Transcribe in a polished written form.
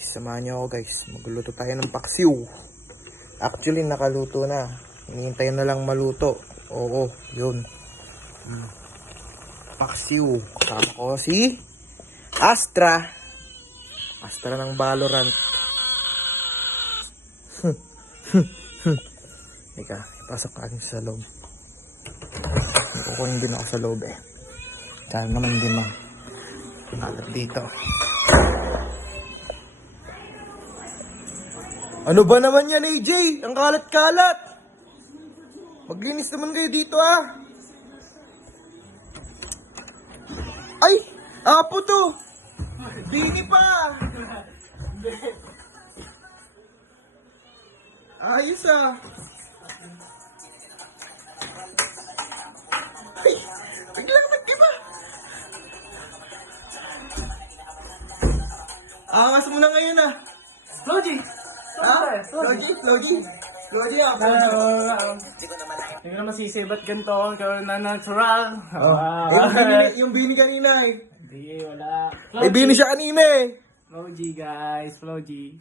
Samahan niyo ako guys. Magluluto tayo ng paksiw. Actually, nakaluto na. Hinihintay na lang maluto. Oo, yun. Paksiw. Kasama ko si Astra. Astra ng Valorant. Teka, ipasok ka sa loob. Kukunin din ako sa loob eh. Sana naman hindi alat dito. Ano ba naman yan, AJ? Ang kalat-kalat! Maglinis naman kayo dito, ah! Ay! Apo to! Dini pa! Ayos, ah! Ay! Biglang nag-iba! Angas mo na ngayon, ah! Logi! Logi, Hindi ko naman sisibat ganito. Ikaw na natural. yung bini kanina eh. Hindi, wala. May bini siya kanina eh. Flow G guys, Flow G.